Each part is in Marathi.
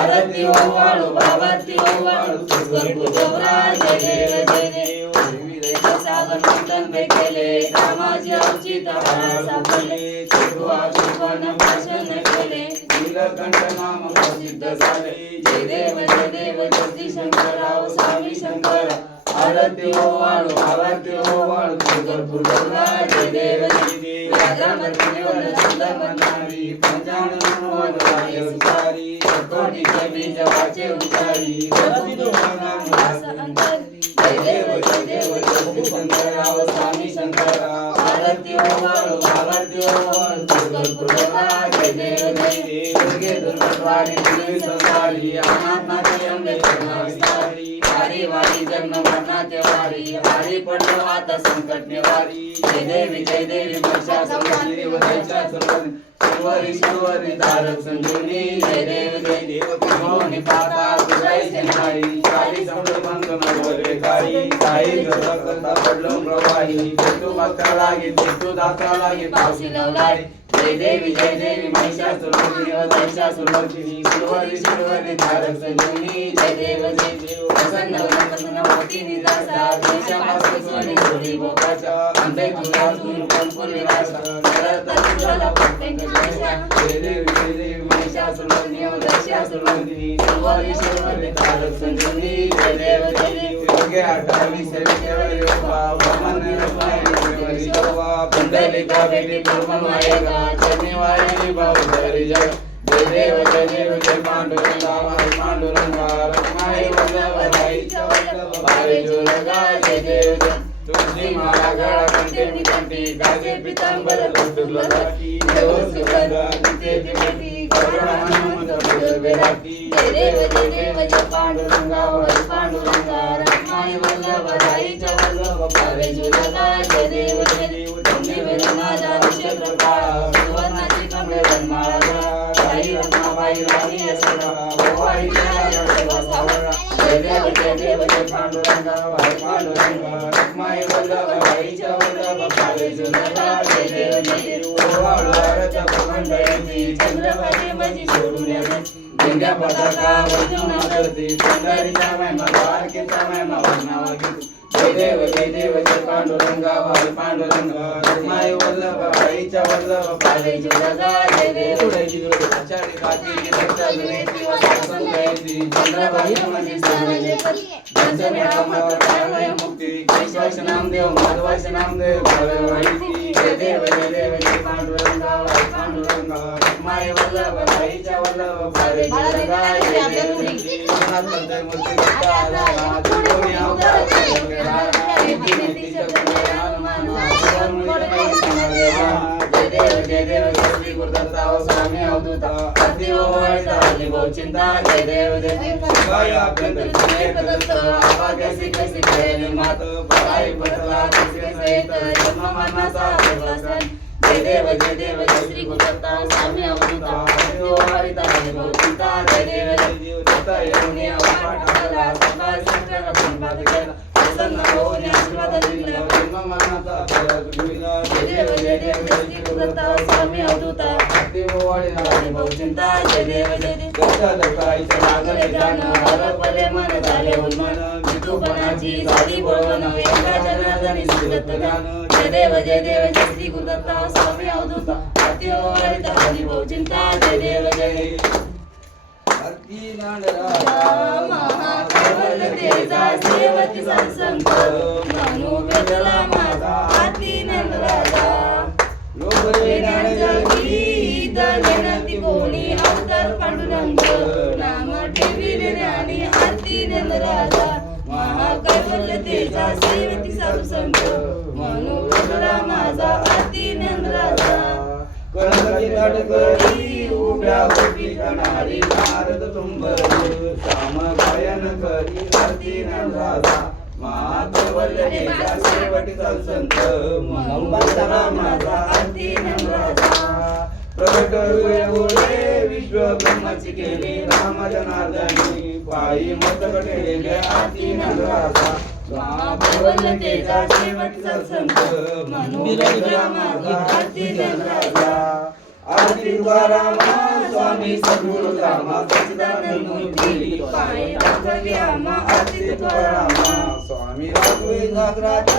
आरती ओवाळू भावाती ओवाळू करतो गौरा जय देव जय देव विरय सागर मंथन पे केले कामाचे औचित हारा सापडले कृपान भाषण केले नीलकंठ नाम प्रसिद्ध झाले जय देव जगदीश शंकराव स्वामी शंकरा आरती ओवाळू भावाती ओवाळू करतो गौरा जय देव जय देव राजामती वंदन सुंदर मंदारी पंचानन वनवाय सुतारी कोटी बीज वाचे उतारी रघुपति नाम वास अंतरी जय देव जगदीश शंकराव स्वामी शंकरा आरती ओवाळू भावाती ओवाळू करतो गौरा जय देव जय देव दुर्गे दुर्गतवारी दिव्य संसारी अनाथनाथी अंबे करुणाविस्तारी वारी वारी जन्म मरणाचे वारी वारी पडलो आता संकट निवारी जय देवी महिषासुरमर्दिनी वदैच्या शिवरी शिवरी तारक संजीवनी जय देव मोहनी पाता तुझाईचे नारी सारी समुद्र बंधन वगैरे काही काही करता पडलो प्रवाही तू भक्ता लागे तू दाता लागे पावसी लवलारी जय देवी महिषासुरमर्दिनी वदैच्या शिवरी शिवरी तारक संजीवनी जय देव प्रसन्न मोती निराशा देशापासून सोनी सोडी बोकाच्या अंधे तुझातून पंपूर विराशा करत तुझाला प्रत्येक दिशा जय देवी महिषासुरमर्दिनी वदैशासुरमर्दिनी शिवरी तारक संजीवनी जय देव योगे 28 सेवेवरी ब्रह्मन निर्मय शोभा पुंडलिका बेटी ब्रह्ममायेगा चरणीवारी भावधरी जग जय देव जय पांडुरंगा पांडुरंगा रखमाई वल्लभाईच्या वल्लभ भाई जोरगा जय देव तुझी माला गळा कंठी कंठी गाजे पितांबर तुलसी देव सुगंधा नित्य दिव्यती करुणा हनुमंत बेराती जय देव जय पांडुरंगा पांडुरंगा रखमाई वल्लभाईच्या वल्लभ भाई जोरगा जय देव तुम्ही वेद माझा क्षेत्र काळा सुवर्णाची कमळे वनमाळा बाई रत्नाबाई राणी असरा भवाई सावरा जय देव जय पांडुरंगा पांडुरंगा रखमाई वल्लभाईच्या वल्लभ भाई जोरगा जय देव ओवाळू आरती प्रमंडळी चंद्रभागी माझी सोडून यायची दिंड्या पताका वजून करते पंढरीचा महिमा द्वारकेचा महिमा वर्णावा घेतो जय देव जय पांडुरंगा पांडुरंगा रखमाई वल्लभाईच्या वल्लभ भाई जोरगा जय देव आचार्य काठी दत्ताग्रही वासंतयती चंद्रभागी माझी सर्वजयती पंचमेळा माता मुक्ती केशवाश नामदेव माधवाश नामदेव भगवाईती जय देव जय पांडुरंगा पांडुरंगा रखमाई वल्लभाईच्या वल्लभ भाई जोरगा जय देव नाथ मूर्ती दत्ता दोन्ही अवतार जय देव श्री गुरुदत्ता स्वामी अवधूता अति ओवाळता निभो चिंता जय देव काया अभ्यंतर दत्त आबा कैसी कैसी करेल मात पराई पतला कैसे सहित जन्म मरणाचा प्रवासन जय देव श्री गुरुदत्ता स्वामी अवधूता अति ओवाळता निभो चिंता जय देव दत्ता येऊनी अवपाठाला सकाळ संकट संपाद केला प्रसन्न होऊन आशीर्वाद दिला जन्म मरणाचा प्रवासन जय देव श्री गुरुदत्ता स्वामी अवधूता अति ओवाळता निभो चिंता जय देव दत्ता दत्ताईचे लागले जाण हरपले मन झाले उन्मन विठूपणाची झाली बोलवन एका जनार्दनी सुदत्त ज्ञान जय देव श्री गुरुदत्ता स्वामी अवधूता अति ओवाळता निभो चिंता जय देव अति नांदरा महाकावल तेजा सेवती संसंत मनु वेदला माझा अति नंदराजा लोभले ज्ञानजगी दलेनती कोणी अवतार पांडुरंग नाम ठेविले ज्ञानी अति नंदराजा महाकावल तेजा सेवती संसंत मनु वेदला माझा अति नंदराजा कळकळी तडकळी उभ्या उभी करणारी नारद तुंबरी साम गायन करी आरती नंदराजा महाकावल तेजा सेवती संसंत मनु वेदला माझा अति नंदराजा प्रगट हुए विश्व ब्रह्माची केली राम जनार्दनी पायी मस्तक ठेवले अति नंदराजा महाकावल तेजा सेवती संसंत मनु वेदला माझा अति नंदराजा आरती तुकाराम स्वामी सद्गुरु रामा सच्चिदानंद मूर्ती पायी दाखवी आम्हा आरती तुकाराम स्वामी राघवेंद्र नागराज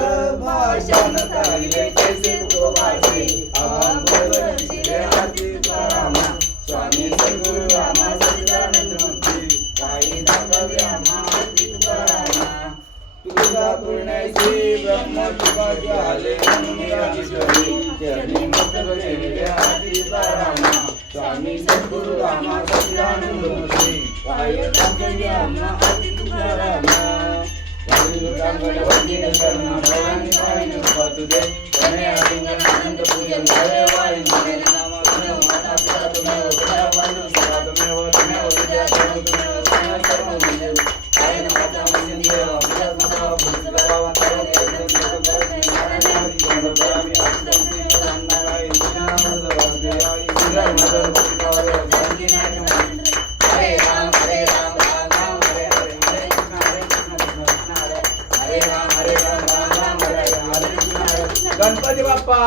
भाषण चालले कैसे तुकोबाचे आवांगोरशिले आरती तुकाराम स्वामी सद्गुरु रामा सच्चिदानंद मूर्ती पायी दाखवी आम्हा आरती तुकाराम तुझा पूर्णैसी ब्रह्म तुकाचे आले चरणी मस्तक ठेवले आरती तुकाराम स्वामी सद्गुरु रामा सच्चिदानंद मूर्ती पायी दाखवी आम्हा आरती तुकाराम आनंद पूजन गणपती बाप्पा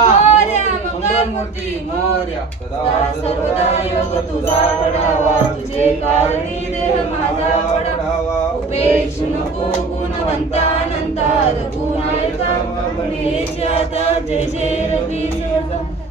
मंगलमूर्ती मोरया सदा सर्वदा योग तुझा बढावा तुझे कारणी देह माझा पडावा उपेक्षु नको गुणवंता अनंता रघुनायका गणेशाचा जय जय रवी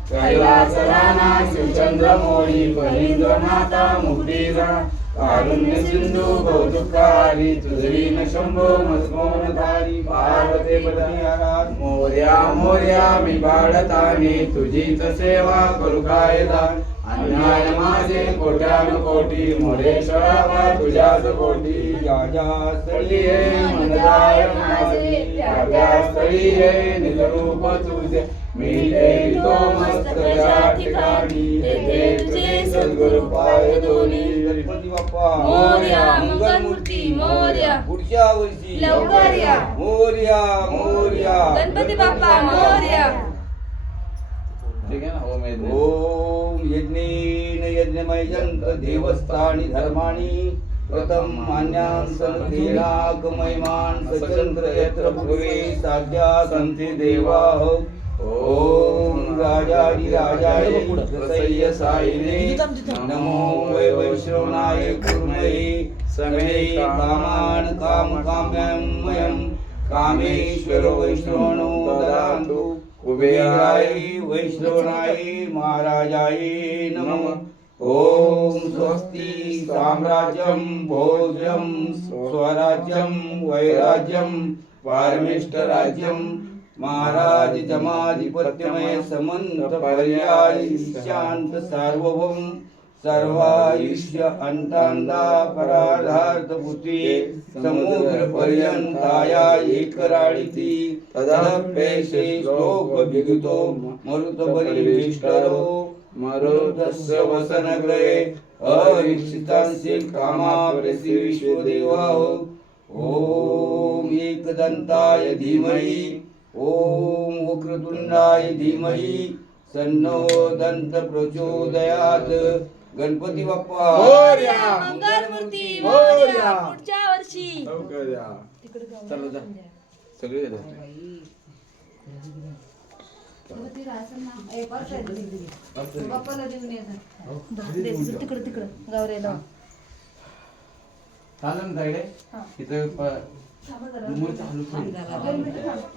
कैलास राणा शिवचंद्र मोळी पवित्र माता मुक्तीजा कारुण्य सिंधू बहुदुःखारी तुझरी न शंभो मजमोनधारी पार्वती पदनिहारा मोर्या मोर्या मी बाळताने तुझीच सेवा करू काय दान अन्याय माझे कोट्यान कोटी मोरेश्वरा तुझ्याच कोटी या स्थळी हे मनदाय माझे त्या स्थळी हे निजरूप तुझे मी देतो मस्तकाच्या ठिकाणी तेथे तुझे सद्गुरु पाय दोन्ही गणपती बाप्पा मोरया मंगलमूर्ती मोरया पुढच्या वर्षी लवकर या मोरया मोरया गणपती बाप्पा मोरया ओम यज्ञेन यज्ञमय यंत्र देवस्थानी धर्माणी प्रथम मान्यान संतीनाक महिमान सचंद्र यत्र भुवे साध्या संती देवाह ओम राजारी राजाय रसय्य साईने नमो वै वैश्रवणाय कुर्मये समे कामान काम काम्यमयं कामेश्वरो वैश्रवणो ददातु कुबेराय वैश्रवणाय महाराजाय नमः ओम स्वस्ति साम्राज्यं भोज्यं स्वराज्यं वैराज्यं पारमेष्टराज्यं महाराज जमाधिपत्यमय समंत पर्याय शांत सार्वभौम सर्वायुष्य अंतांदा पराधार्थ पुत्री समुद्र पर्यंताया एकराळीती तदप्येशे श्लोक विगतो मरुतबरी विष्टरो मरुतस्य वसनग्रहे अवीक्षितांसि कामाप्रसि विश्वदेवाः ओम एकदंताय धीमहि ओम वक्रतुंडाय धीमहि सन्नो दंत प्रचोदयात् गणपती बाप्पा मोरया मंगलमूर्ती मोरया पुढच्या वर्षी चला जा सगळे तिकडे तिकडे गौरेला चालन जायडे इथं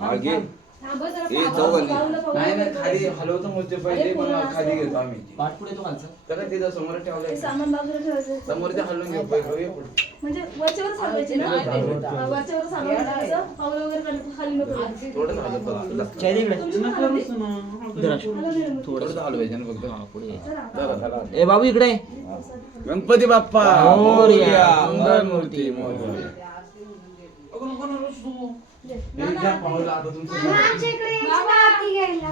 आगे ए चौघांनी नाही नाही खाली हलवतो मूर्ती पहिले पण खाली घेतो आम्ही पाठपुढे तो खालचा त्याला तिथं समोर ठेवलं सामान बाजूला ठेवायचं समोर ते हलवून घेऊ पहिले म्हणजे वरच्यावर सांगायचे ना वरच्यावर सांगायचं पाऊल वगैरे खाली नको थोडं हलवतो थोडं हलवायचं ना फक्त पुढे ए बाबू इकडे गणपती बाप्पा मोरया मंगलमूर्ती मोरया आमच्या इकडे